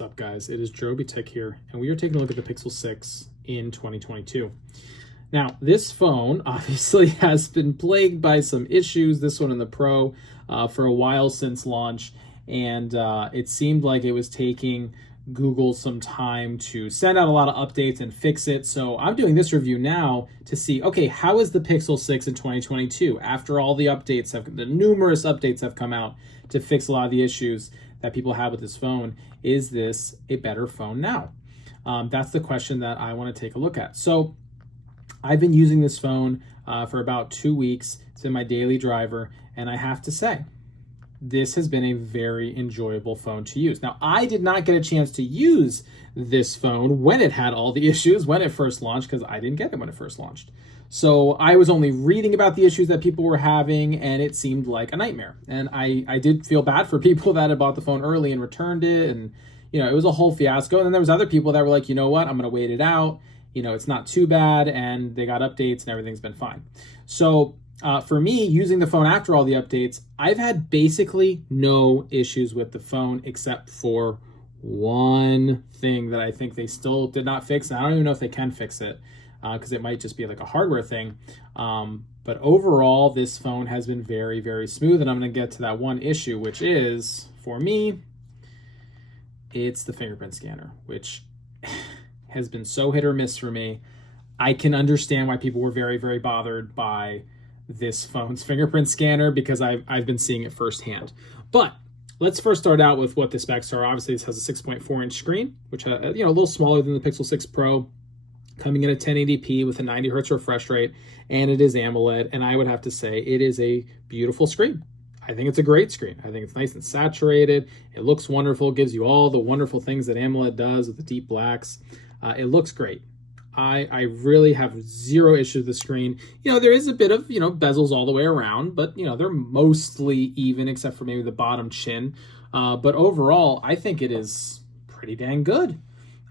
What's up, guys? It is Joby Tech here, and we are taking a look at the Pixel 6 in 2022. Now, this phone obviously has been plagued by some issues, this one in the Pro, for a while since launch, and it seemed like it was taking Google some time to send out a lot of updates and fix it. So I'm doing this review now to see, okay, how is the Pixel 6 in 2022 after all the numerous updates have come out to fix a lot of the issues that people have with this phone? Is this a better phone now? That's the question that I want to take a look at. So I've been using this phone for about 2 weeks. It's been my daily driver, and I have to say, this has been a very enjoyable phone to use. Now, I did not get a chance to use this phone when it had all the issues when it first launched, because I didn't get it when it first launched. So I was only reading about the issues that people were having, and it seemed like a nightmare. And I did feel bad for people that had bought the phone early and returned it, and it was a whole fiasco. And then there was other people that were like, you know what, I'm gonna wait it out. It's not too bad, and they got updates and everything's been fine. So for me, using the phone after all the updates, I've had basically no issues with the phone except for one thing that I think they still did not fix. And I don't even know if they can fix it because it might just be like a hardware thing. But overall, this phone has been very, very smooth. And I'm going to get to that one issue, which is, for me, it's the fingerprint scanner, which has been so hit or miss for me. I can understand why people were very, very bothered by this phone's fingerprint scanner because I've been seeing it firsthand. But let's first start out with what the specs are. Obviously, this has a 6.4-inch screen, which a little smaller than the Pixel 6 Pro, coming in at 1080p with a 90 hertz refresh rate, and it is AMOLED. And I would have to say it is a beautiful screen. I think it's a great screen. I think it's nice and saturated. It looks wonderful, gives you all the wonderful things that AMOLED does with the deep blacks. It looks great. I really have zero issues with the screen. There is a bit of, bezels all the way around, but, they're mostly even except for maybe the bottom chin. But overall, I think it is pretty dang good.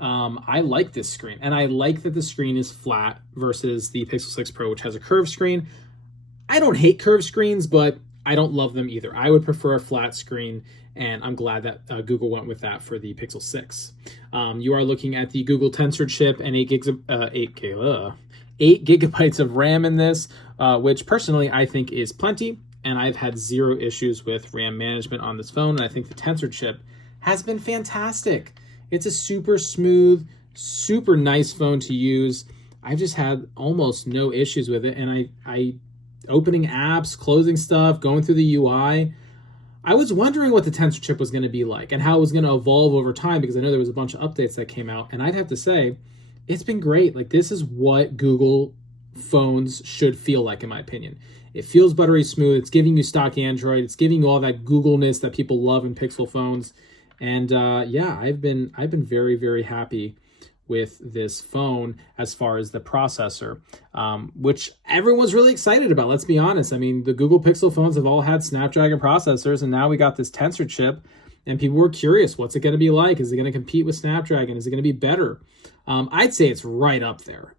I like this screen, and I like that the screen is flat versus the Pixel 6 Pro, which has a curved screen. I don't hate curved screens, but I don't love them either. I would prefer a flat screen, and I'm glad that Google went with that for the Pixel 6. You are looking at the Google Tensor chip and 8 gigabytes of RAM in this, which personally I think is plenty, and I've had zero issues with RAM management on this phone, and I think the Tensor chip has been fantastic. It's a super smooth, super nice phone to use. I've just had almost no issues with it, and I opening apps, closing stuff, going through the UI. I was wondering what the Tensor chip was going to be like and how it was going to evolve over time, because I know there was a bunch of updates that came out, and I'd have to say it's been great. Like, this is what Google phones should feel like, in my opinion. It feels buttery smooth. It's giving you stock Android. It's giving you all that Google-ness that people love in Pixel phones. And yeah, I've been very, very happy with this phone as far as the processor, which everyone's really excited about. Let's be honest. I mean, the Google Pixel phones have all had Snapdragon processors, and now we got this Tensor chip, and people were curious, what's it going to be like? Is it going to compete with Snapdragon? Is it going to be better? I'd say it's right up there.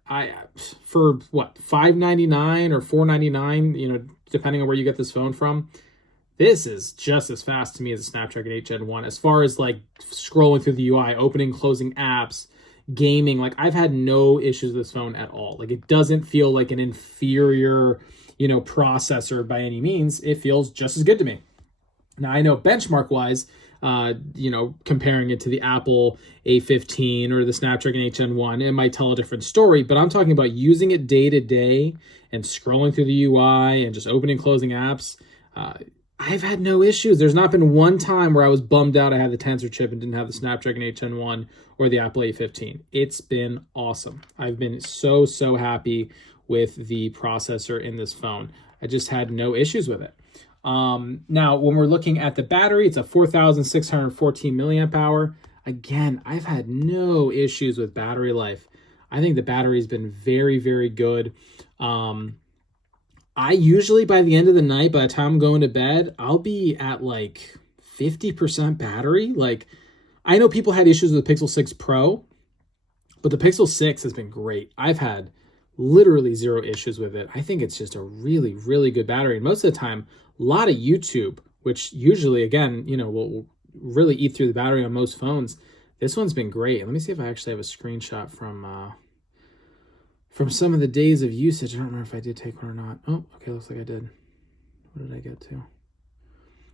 For what, $599 or $499, depending on where you get this phone from, this is just as fast to me as a Snapdragon 8 Gen 1. As far as like scrolling through the UI, opening, closing apps, gaming, like I've had no issues with this phone at all. Like, it doesn't feel like an inferior, processor by any means. It feels just as good to me. Now, I know benchmark wise, comparing it to the Apple A15 or the Snapdragon 8 Gen 1, it might tell a different story, but I'm talking about using it day to day and scrolling through the UI and just opening and closing apps. I've had no issues. There's not been one time where I was bummed out I had the Tensor chip and didn't have the Snapdragon 8 Gen 1 or the Apple A15. It's been awesome. I've been so, so happy with the processor in this phone. I just had no issues with it. Now, when we're looking at the battery, it's a 4,614 milliamp hour. Again, I've had no issues with battery life. I think the battery's been very, very good. I usually, by the end of the night, by the time I'm going to bed, I'll be at like 50% battery. Like, I know people had issues with the Pixel 6 Pro, but the Pixel 6 has been great. I've had literally zero issues with it. I think it's just a really, really good battery. And most of the time, a lot of YouTube, which usually, again, will really eat through the battery on most phones. This one's been great. Let me see if I actually have a screenshot from some of the days of usage. I don't remember if I did take one or not. Oh, okay, looks like I did. What did I get to?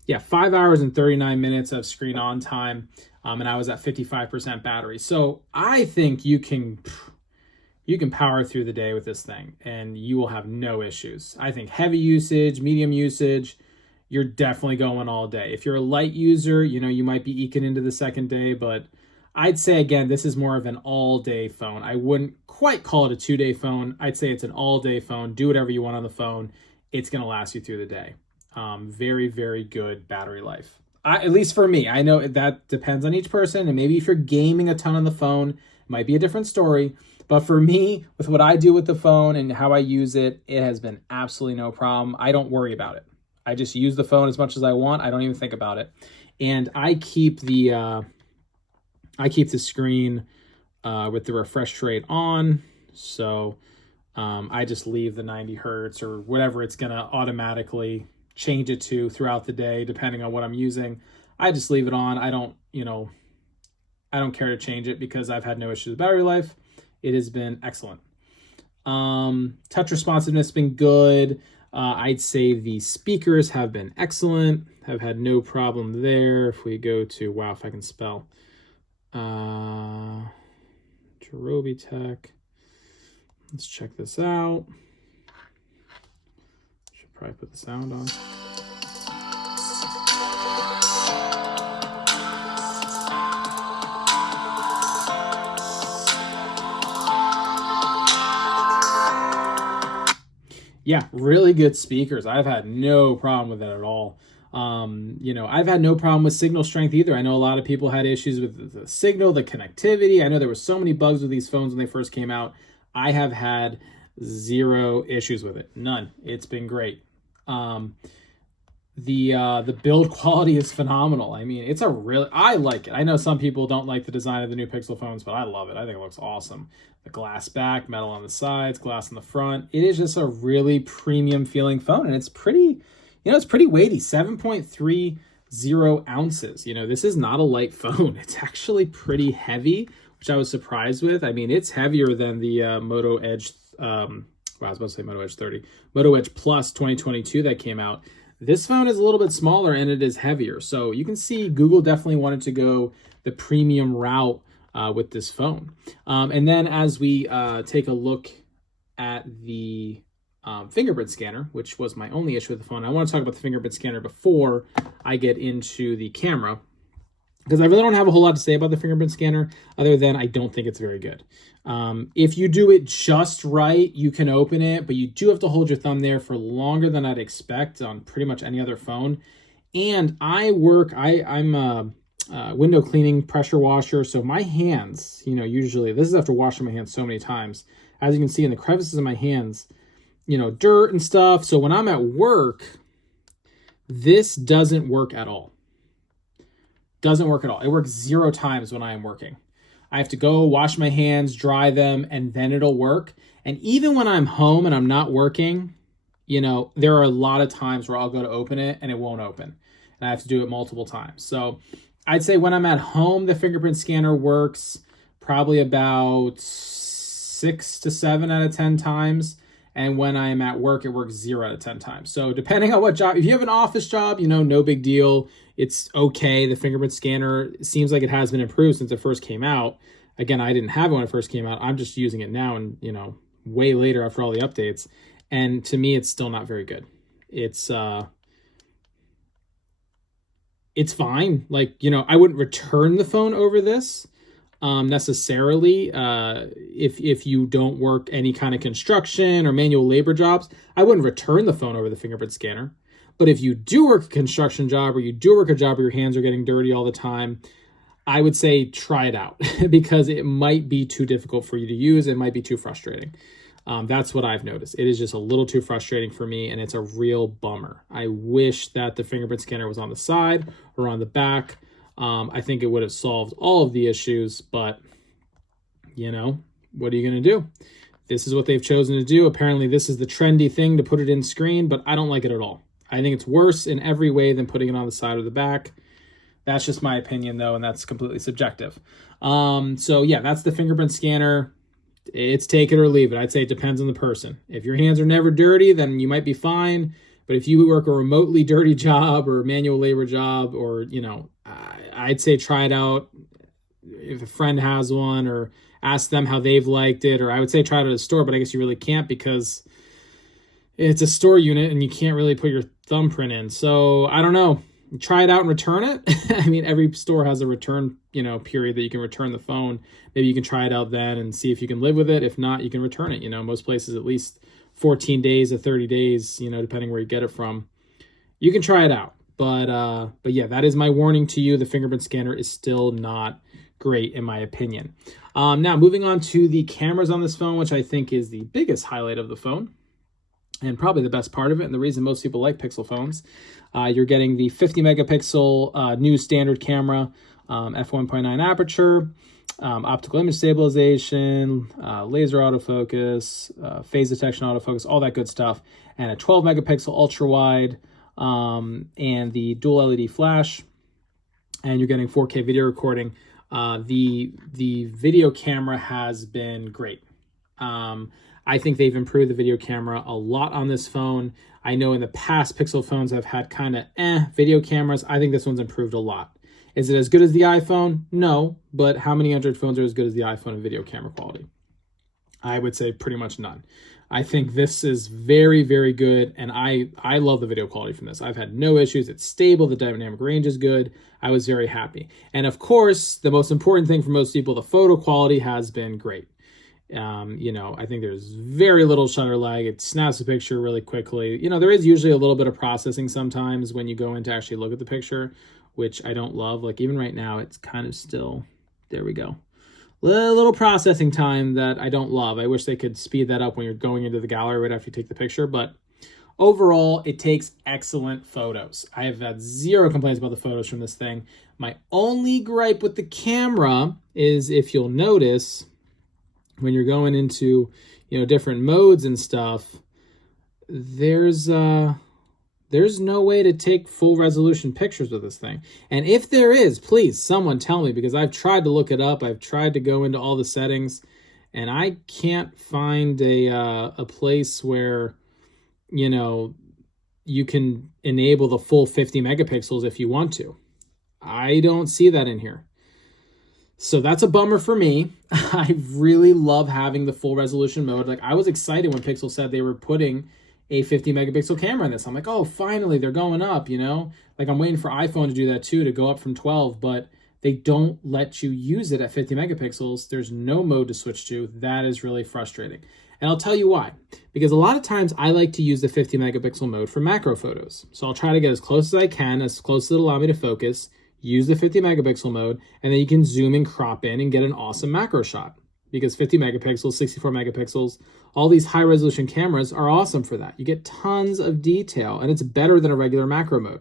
Yeah, 5 hours and 39 minutes of screen on time, and I was at 55% battery. So I think you can power through the day with this thing, and you will have no issues. I think heavy usage, medium usage, you're definitely going all day. If you're a light user, you might be eking into the second day, but I'd say, again, this is more of an all-day phone. I wouldn't quite call it a 2-day phone. I'd say it's an all-day phone. Do whatever you want on the phone. It's going to last you through the day. Very, very good battery life. At least for me. I know that depends on each person, and maybe if you're gaming a ton on the phone, it might be a different story. But for me, with what I do with the phone and how I use it, it has been absolutely no problem. I don't worry about it. I just use the phone as much as I want. I don't even think about it. And I keep the screen with the refresh rate on. So I just leave the 90 hertz or whatever it's going to automatically change it to throughout the day, depending on what I'm using. I just leave it on. I don't care to change it because I've had no issues with battery life. It has been excellent. Touch responsiveness has been good. I'd say the speakers have been excellent. Have had no problem there. If we go to, wow, if I can spell, Joby Tech. Let's check this out. Should probably put the sound on. Yeah, really good speakers. I've had no problem with it at all. I've had no problem with signal strength either. I know a lot of people had issues with the signal, the connectivity. I know there were so many bugs with these phones when they first came out. I have had zero issues with it. None. It's been great. The build quality is phenomenal. I mean, I like it. I know some people don't like the design of the new Pixel phones, but I love it. I think it looks awesome. The glass back, metal on the sides, glass on the front. It is just a really premium feeling phone, and it's pretty, it's pretty weighty, 7.30 ounces. This is not a light phone. It's actually pretty heavy, which I was surprised with. I mean, it's heavier than the Moto Edge, I was about to say Moto Edge 30, Moto Edge Plus 2022 that came out. This phone is a little bit smaller and it is heavier. So you can see Google definitely wanted to go the premium route with this phone. And then as we take a look at the fingerprint scanner, which was my only issue with the phone, I want to talk about the fingerprint scanner before I get into the camera, because I really don't have a whole lot to say about the fingerprint scanner other than I don't think it's very good. If you do it just right, you can open it, but you do have to hold your thumb there for longer than I'd expect on pretty much any other phone. And I'm a window cleaning pressure washer, so my hands, usually, this is after washing my hands so many times, as you can see in the crevices of my hands, dirt and stuff. So when I'm at work, this doesn't work at all. Doesn't work at all. It works 0 times when I am working. I have to go wash my hands, dry them, and then it'll work. And even when I'm home and I'm not working, there are a lot of times where I'll go to open it and it won't open. And I have to do it multiple times. So I'd say when I'm at home, the fingerprint scanner works probably about 6 to 7 out of 10 times. And when I'm at work, it works 0 out of 10 times. So depending on what job, if you have an office job, no big deal. It's okay. The fingerprint scanner seems like it has been improved since it first came out. Again, I didn't have it when it first came out. I'm just using it now and, way later after all the updates. And to me, it's still not very good. It's fine. I wouldn't return the phone over this necessarily. If you don't work any kind of construction or manual labor jobs, I wouldn't return the phone over the fingerprint scanner. But if you do work a construction job or you do work a job where your hands are getting dirty all the time, I would say try it out because it might be too difficult for you to use. It might be too frustrating. That's what I've noticed. It is just a little too frustrating for me, and it's a real bummer. I wish that the fingerprint scanner was on the side or on the back. I think it would have solved all of the issues, but, what are you going to do? This is what they've chosen to do. Apparently, this is the trendy thing to put it in screen, but I don't like it at all. I think it's worse in every way than putting it on the side or the back. That's just my opinion, though, and that's completely subjective. So yeah, that's the fingerprint scanner. It's take it or leave it. I'd say it depends on the person. If your hands are never dirty, then you might be fine. But if you work a remotely dirty job or a manual labor job, or, you know, I'd say try it out if a friend has one, or ask them how they've liked it. Or I would say try it at a store, but I guess you really can't because it's a store unit and you can't really put your thumbprint in. So I don't know. Try it out and return it. I mean, every store has a return, you know, period that you can return the phone. Maybe you can try it out then and see if you can live with it. If not, you can return it. You know, most places at least 14 days to 30 days, you know, depending where you get it from. You can try it out. But yeah, that is my warning to you. The fingerprint scanner is still not great in my opinion. Now moving on to the cameras on this phone, which I think is the biggest highlight of the phone and probably the best part of it, and the reason most people like Pixel phones. You're getting the 50 megapixel new standard camera, f1.9 aperture, optical image stabilization, laser autofocus, phase detection autofocus, all that good stuff, and a 12 megapixel ultra wide, and the dual LED flash, and you're getting 4K video recording. The video camera has been great. I think they've improved the video camera a lot on this phone. I know in the past Pixel phones have had kind of video cameras. I think this one's improved a lot. Is it as good as the iPhone? No, but how many Android phones are as good as the iPhone in video camera quality? I would say pretty much none. I think this is very, very good, and I love the video quality from this. I've had no issues. It's stable. The dynamic range is good. I was very happy. And of course, the most important thing for most people, the photo quality has been great. You know, I think there's very little shutter lag. It snaps a picture really quickly. You know, there is usually a little bit of processing sometimes when you go in to actually look at the picture, which I don't love. Like even right now, it's kind of still, there we go. Little processing time that I don't love. I wish they could speed that up when you're going into the gallery right after you take the picture, but overall, it takes excellent photos. I have had zero complaints about the photos from this thing. My only gripe with the camera is, if you'll notice, when you're going into, you know, different modes and stuff, there's no way to take full resolution pictures with this thing. And if there is, please, someone tell me, because I've tried to look it up. I've tried to go into all the settings, and I can't find a place where, you know, you can enable the full 50 megapixels if you want to. I don't see that in here. So that's a bummer for me. I really love having the full resolution mode. Like, I was excited when Pixel said they were putting a 50 megapixel camera in this. I'm like, oh, finally, they're going up, you know? Like, I'm waiting for iPhone to do that too, to go up from 12, but they don't let you use it at 50 megapixels. There's no mode to switch to. That is really frustrating. And I'll tell you why. Because a lot of times I like to use the 50 megapixel mode for macro photos. So I'll try to get as close as I can, as close as it'll allow me to focus, use the 50 megapixel mode, and then you can zoom and crop in and get an awesome macro shot. Because 50 megapixels, 64 megapixels, all these high resolution cameras are awesome for that. You get tons of detail, and it's better than a regular macro mode.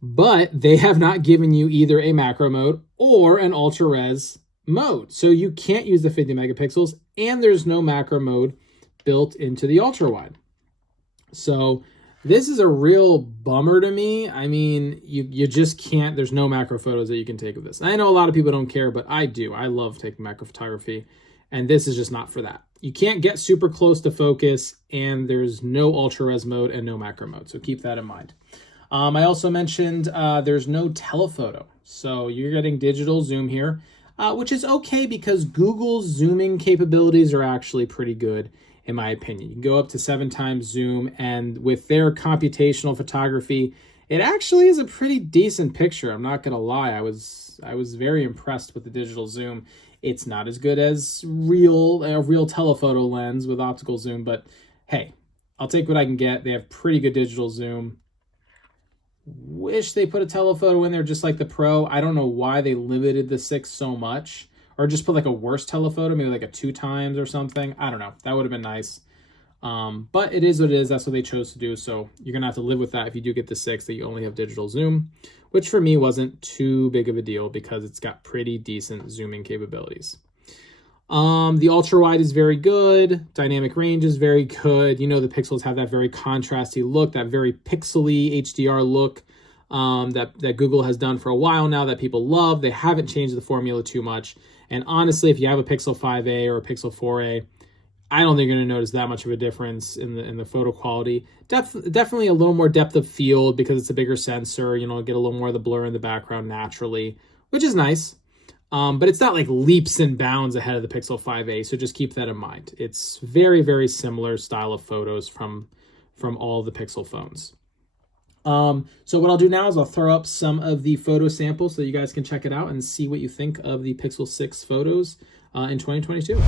But they have not given you either a macro mode or an ultra res mode. So you can't use the 50 megapixels, and there's no macro mode built into the ultra wide. So this is a real bummer to me. I mean, you just can't, there's no macro photos that you can take of this. I know a lot of people don't care, but I do. I love taking macro photography, and this is just not for that. You can't get super close to focus, and there's no ultra res mode and no macro mode. So keep that in mind. I also mentioned there's no telephoto. So you're getting digital zoom here, which is okay because Google's zooming capabilities are actually pretty good, in my opinion. You can go up to 7 times zoom, and with their computational photography, it actually is a pretty decent picture. I'm not gonna lie, I was very impressed with the digital zoom. It's not as good as a real telephoto lens with optical zoom, but hey, I'll take what I can get. They have pretty good digital zoom. Wish they put a telephoto in there just like the Pro. I don't know why they limited the 6 so much. Or just put like a worse telephoto, maybe like a 2 times or something. I don't know. That would have been nice. But it is what it is. That's what they chose to do. So you're going to have to live with that if you do get the 6, that you only have digital zoom, which for me wasn't too big of a deal because it's got pretty decent zooming capabilities. The ultra wide is very good. Dynamic range is very good. You know, the Pixels have that very contrasty look, that very pixely HDR look. that Google has done for a while now that people love. They haven't changed the formula too much. And honestly, if you have a Pixel 5a or a Pixel 4a, I don't think you're going to notice that much of a difference in the photo quality. Definitely a little more depth of field because it's a bigger sensor. You know, get a little more of the blur in the background naturally, which is nice. But it's not like leaps and bounds ahead of the Pixel 5a, so just keep that in mind. It's very, very similar style of photos from all the Pixel phones. So what I'll do now is I'll throw up some of the photo samples so you guys can check it out and see what you think of the Pixel 6 photos in 2022.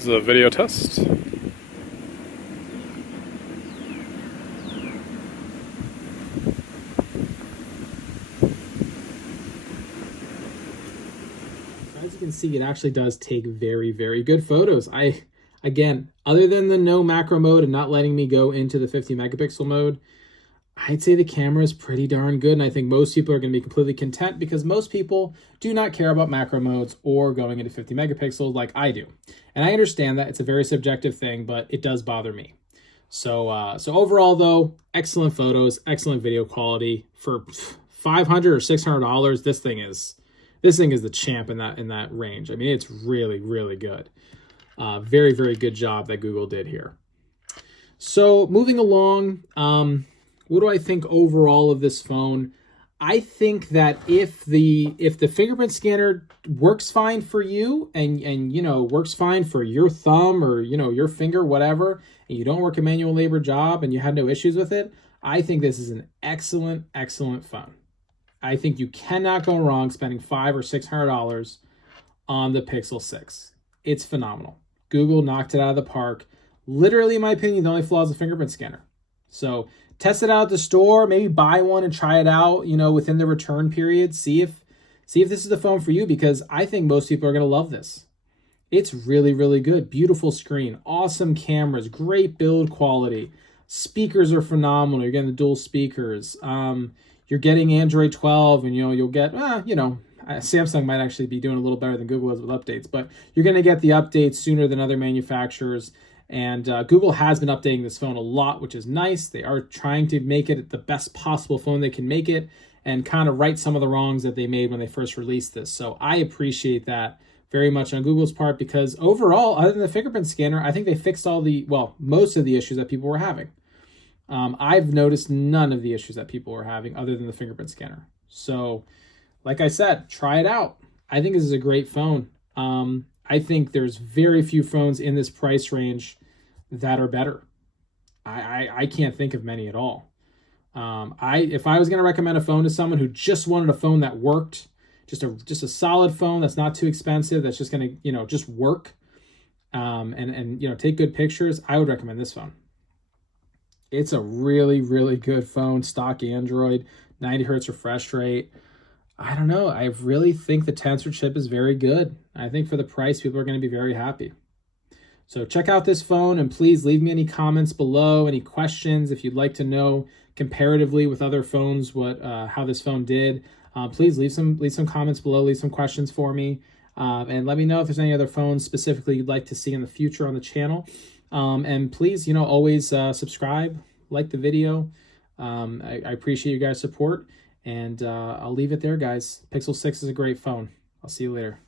This is a video test. As you can see, it actually does take very, very good photos. Again, other than the no macro mode and not letting me go into the 50 megapixel mode, I'd say the camera is pretty darn good, and I think most people are going to be completely content because most people do not care about macro modes or going into 50 megapixels like I do. And I understand that it's a very subjective thing, but it does bother me. So overall, though, excellent photos, excellent video quality for $500 or $600. This thing is the champ in that range. I mean, it's really, really good. Very, very good job that Google did here. So moving along. What do I think overall of this phone? I think that if the fingerprint scanner works fine for you and you know works fine for your thumb or you know your finger, whatever, and you don't work a manual labor job and you had no issues with it, I think this is an excellent, excellent phone. I think you cannot go wrong spending $500 or $600 on the Pixel 6. It's phenomenal. Google knocked it out of the park. Literally, in my opinion, the only flaw is the fingerprint scanner. So test it out at the store, maybe buy one and try it out, you know, within the return period. See if this is the phone for you, because I think most people are going to love this. It's really, really good. Beautiful screen, awesome cameras, great build quality. Speakers are phenomenal. You're getting the dual speakers. You're getting Android 12, and you'll get Samsung might actually be doing a little better than Google is with updates, but you're going to get the updates sooner than other manufacturers. And Google has been updating this phone a lot, which is nice. They are trying to make it the best possible phone they can make it and kind of right some of the wrongs that they made when they first released this. So I appreciate that very much on Google's part, because overall, other than the fingerprint scanner, I think they fixed most of the issues that people were having. I've noticed none of the issues that people were having other than the fingerprint scanner. So like I said, try it out. I think this is a great phone. I think there's very few phones in this price range that are better. I can't think of many at all. If I was going to recommend a phone to someone who just wanted a phone that worked, just a solid phone that's not too expensive, that's just going to just work, and take good pictures, I would recommend this phone. It's a really, really good phone. Stock Android, 90 hertz refresh rate. I don't know. I really think the Tensor chip is very good. I think for the price, people are going to be very happy. So check out this phone, and please leave me any comments below, any questions. If you'd like to know comparatively with other phones how this phone did, please leave some comments below, leave some questions for me, and let me know if there's any other phones specifically you'd like to see in the future on the channel. And please, always subscribe, like the video. I appreciate you guys' support, and I'll leave it there, guys. Pixel 6 is a great phone. I'll see you later.